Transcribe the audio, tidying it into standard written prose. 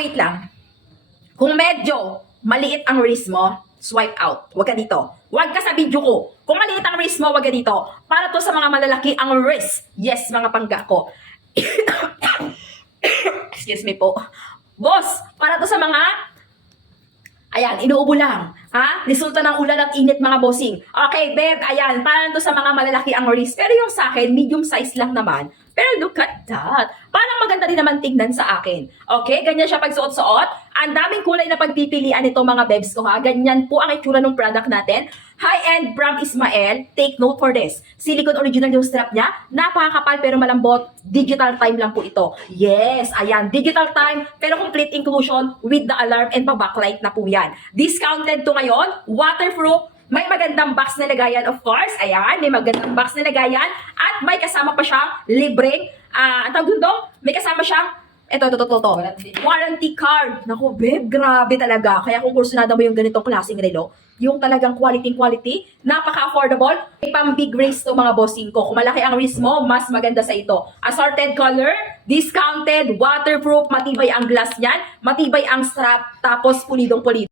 wait lang. Kung medyo maliit ang wrist mo, swipe out. Huwag ka dito. Huwag ka sa video ko. Kung maliit ang wrist mo, huwag ka dito. Para to sa mga malalaki ang wrist. Yes, mga pangga ko. Excuse me po. Boss, para to sa mga ayan, inuubo lang. Ha? Resulta ng ulan at init, mga bossing. Okay, babe, ayan, parang to sa mga malalaki ang wrist. Pero yung sa akin, medium size lang naman. Pero look at that. Parang maganda din naman tingnan sa akin. Okay, ganyan siya pag suot-suot. Ang daming kulay na pagpipilian nito, mga bebs ko, ha. Ganyan po ang itsura ng product natin. High-end from Ismael. Take note for this. Silicone original yung strap niya. Napakakapal pero malambot. Digital time lang po ito. Yes, ayan. Digital time pero complete inclusion with the alarm and pa-backlight na po yan. Discounted to ngayon. Waterproof. May magandang box na lagayan, of course. Ayan, may magandang box na lagayan. At may kasama pa siyang libreng, ang tawag dito, may kasama siyang, ito. Warranty card. Naku, babe, grabe talaga. Kaya kung kursunada mo yung ganitong klaseng relo, yung talagang quality, napaka-affordable. May pang big wrist to, mga bossing ko. Kung malaki ang wrist mo, mas maganda sa ito. Assorted color, discounted, waterproof, matibay ang glass niyan, matibay ang strap, tapos pulidong-pulido.